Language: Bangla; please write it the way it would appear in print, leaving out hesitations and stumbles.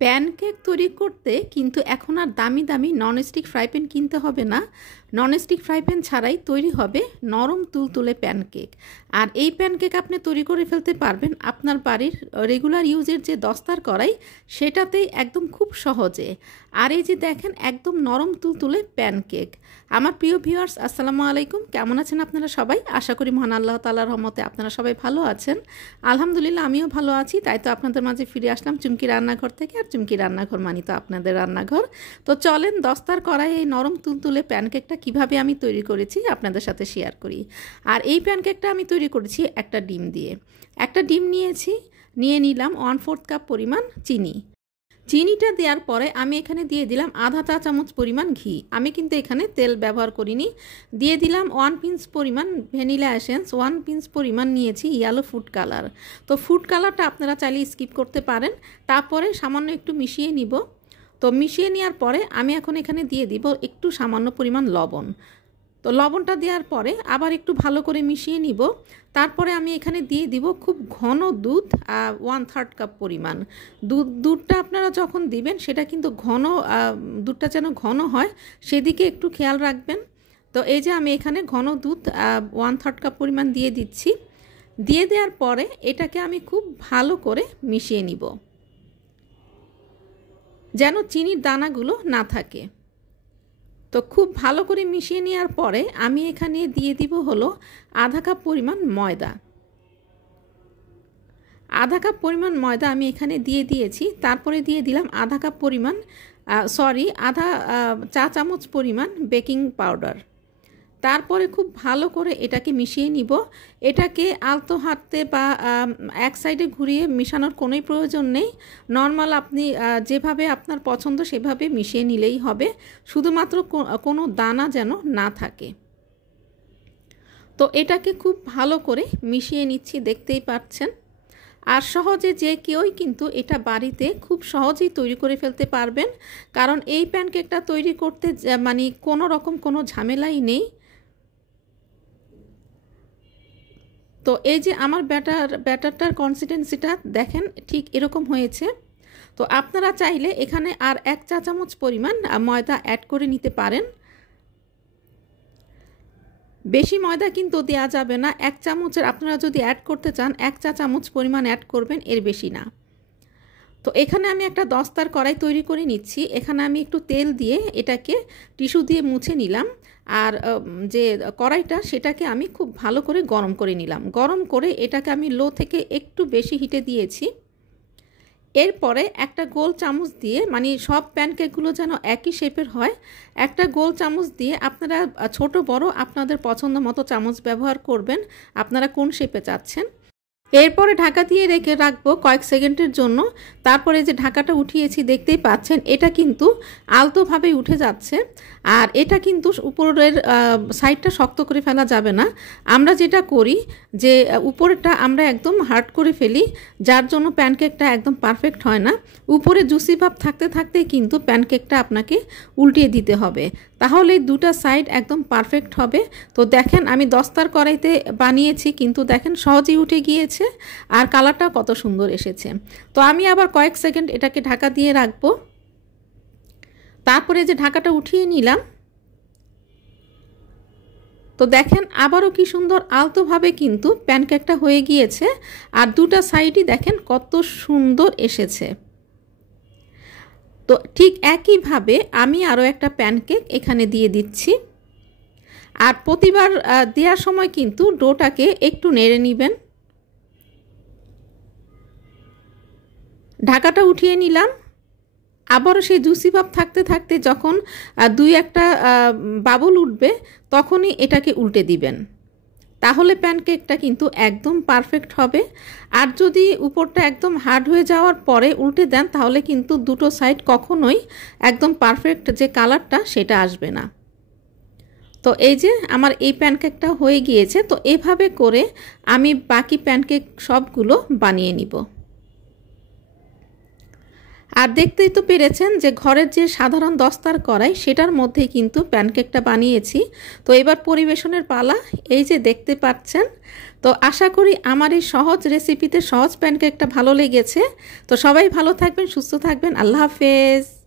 প্যানকেক তৈরি করতে কিন্তু এখন আর দামি দামি ননস্টিক ফ্রাই প্যান কিনতে হবে না। ননস্টিক ফ্রাই প্যান ছাড়াই তৈরি হবে নরম তুলতুলে প্যানকেক। আর এই প্যানকেক আপনি তৈরি করে ফেলতে পারবেন আপনার বাড়ির রেগুলার ইউজের যে দস্তার কড়াই সেটাতেই একদম খুব সহজে। আর এই যে দেখেন একদম নরম তুলতুলে প্যানকেক। আমার প্রিয় ভিউয়ার্স, আসসালামু আলাইকুম। কেমন আছেন আপনারা সবাই? আশা করি মহান আল্লাহ তাআলার রহমতে আপনারা সবাই ভালো আছেন। আলহামদুলিল্লাহ আমিও ভালো আছি। তাই তো আপনাদের মাঝে ফিরে আসলাম চুমকি রান্নাঘর থেকে। আর চুমকি রান্নাঘর মানি তো আপনাদের রান্নাঘর। তো চলেন দস্তার কড়াই এই নরম তুলতুলে প্যানকেকটা কিভাবে আমি তৈরি করেছি আপনাদের সাথে শেয়ার করি। আর এই প্যানকেকটা আমি তৈরি করেছি একটা ডিম দিয়ে। একটা ডিম নিয়ে নিলাম 1/4 কাপ পরিমাণ চিনি। চিনিটা দেওয়ার পরে আমি এখানে দিয়ে দিলাম আধা চা চামচ পরিমাণ ঘি। আমি কিন্তু এখানে তেল ব্যবহার করিনি। দিয়ে দিলাম 1 পিঞ্চ পরিমাণ ভ্যানিলা এসেন্স, 1 পিঞ্চ পরিমাণ নিয়েছি ইয়েলো ফুড কালার। তো ফুড কালারটা আপনারা চাইলে স্কিপ করতে পারেন। তারপরে সামান্য একটু মিশিয়ে নিব। তো মিশিয়ে নেওয়ার পরে আমি এখন এখানে দিয়ে দিব একটু সামান্য পরিমাণ লবণ। তো লবণটা দেওয়ার পরে আবার একটু ভালো করে মিশিয়ে নিব। তারপরে আমি এখানে দিয়ে দিব খুব ঘন দুধ, 1/3 কাপ পরিমাণ। দুধটা আপনারা যখন দিবেন সেটা কিন্তু দুধটা যেন ঘন হয় সেদিকে একটু খেয়াল রাখবেন। তো এই যে আমি এখানে ঘন দুধ 1/3 কাপ পরিমাণ দিয়ে দিচ্ছি। দিয়ে দেওয়ার পরে এটাকে আমি খুব ভালো করে মিশিয়ে নিব যেন চিনির দানাগুলো না থাকে। তো খুব ভালো করে মিশিয়ে নেওয়ার পরে আমি এখানে দিয়ে দিব হলো আধা কাপ পরিমাণ ময়দা। আধা কাপ পরিমাণ ময়দা আমি এখানে দিয়ে দিয়েছি। তারপরে দিয়ে দিলাম আধা চা চামচ পরিমাণ বেকিং পাউডার। তারপরে খুব ভালো করে এটাকে মিশিয়ে নিব। এটাকে আলতো হাতে বা এক সাইডে ঘুরিয়ে মেশানোর কোনোই প্রয়োজন নেই। নর্মাল আপনি যেভাবে আপনার পছন্দ সেভাবে মিশিয়ে নিলেই হবে, শুধুমাত্র কোনো দানা যেন না থাকে। তো এটাকে খুব ভালো করে মিশিয়ে নিচ্ছি, দেখতেই পাচ্ছেন। আর সহজে যে কেউই কিন্তু এটা বাড়িতে খুব সহজেই তৈরি করে ফেলতে পারবেন, কারণ এই প্যানকেকটা তৈরি করতে মানে কোনো রকম কোনো ঝামেলাই নেই। তো এই যে আমার ব্যাটারটার কনসিস্টেন্সিটা দেখেন ঠিক এরকম হয়েছে। তো আপনারা চাইলে এখানে আর 1 চা চামচ পরিমাণ ময়দা অ্যাড করে নিতে পারেন। বেশি ময়দা কিন্তু দেওয়া যাবে না। 1 চামচের আপনারা যদি অ্যাড করতে চান 1 চা চামচ পরিমাণ অ্যাড করবেন, এর বেশি না। তো এখানে আমি একটা দস্তার কড়াই তৈরি করে নিচ্ছি। এখানে আমি একটু তেল দিয়ে এটাকে টিস্যু দিয়ে মুছে নিলাম। আর যে কড়াইটা সেটাকে আমি খুব ভালো করে গরম করে নিলাম। গরম করে এটাকে আমি লো থেকে একটু বেশি হিটে দিয়েছি। এরপরে একটা গোল চামচ দিয়ে, মানে সব প্যানকেকগুলো যেন একই শেপের হয়, একটা গোল চামচ দিয়ে আপনারা ছোট বড় আপনাদের পছন্দ মতো চামচ ব্যবহার করবেন, আপনারা কোন শেপে চাচ্ছেন। এরপরে ঢাকা দিয়ে রাখবো কয়েক সেকেন্ডের জন্য। তারপরে যে ঢাকাটা উঠিয়েছি দেখতেই পাচ্ছেন এটা কিন্তু আলতোভাবে উঠে যাচ্ছে। আর এটা কিন্তু উপরের সাইডটা শক্ত করে ফেলা যাবে না। আমরা যেটা করি যে উপরেরটা আমরা একদম হার্ড করে ফেলি, যার জন্য প্যানকেকটা একদম পারফেক্ট হয় না। উপরে জুসি ভাব থাকতে থাকতেই কিন্তু প্যানকেকটা আপনাকে উল্টিয়ে দিতে হবে, তাহলে দুটা সাইড একদম পারফেক্ট হবে। তো দেখেন আমি দস্তার কড়াইতে বানিয়েছি কিন্তু দেখেন সহজেই উঠে গিয়েছে আর কালারটা কত সুন্দর এসেছে। তো আমি আবার কয়েক সেকেন্ড এটাকে ঢাকা দিয়ে রাখবো। তারপরে যে ঢাকাটা উঠিয়ে নিলাম। তো দেখেন আবারও কি সুন্দর আলতোভাবে কিন্তু প্যানকেকটা হয়ে গিয়েছে। আর দুটা সাইডই দেখেন কত সুন্দর এসেছে। তো ঠিক একইভাবে আমি আরও একটা প্যানকেক এখানে দিয়ে দিচ্ছি। আর প্রতিবার দেওয়ার সময় কিন্তু ডোটাকে একটু নেড়ে নেবেন। ঢাকাটা উঠিয়ে নিলাম। আবারও সেই জুসি ভাব থাকতে থাকতে যখন 2-1টা বাবল উঠবে তখনই এটাকে উল্টে দিবেন, তাহলে প্যানকেকটা কিন্তু একদম পারফেক্ট হবে। আর যদি উপরটা একদম হার্ড হয়ে যাওয়ার পরে উল্টে দেন তাহলে কিন্তু দুটো সাইড কখনোই একদম পারফেক্ট যে কালারটা সেটা আসবে না। তো এই যে আমার এই প্যানকেকটা হয়ে গিয়েছে। তো এভাবে করে আমি বাকি প্যানকেক সবগুলো বানিয়ে নিব। আর দেখতেই তো পেরেছেন যে ঘরের যে সাধারণ দস্তার কড়াই সেটার মধ্যেই কিন্তু প্যানকেকটা বানিয়েছি। তো এবার পরিবেশনের পালা। এই যে দেখতে পাচ্ছেন। তো আশা করি আমার এই সহজ রেসিপিতে সহজ প্যানকেকটা ভালো লেগেছে। তো সবাই ভালো থাকবেন, সুস্থ থাকবেন। আল্লাহ হাফেজ।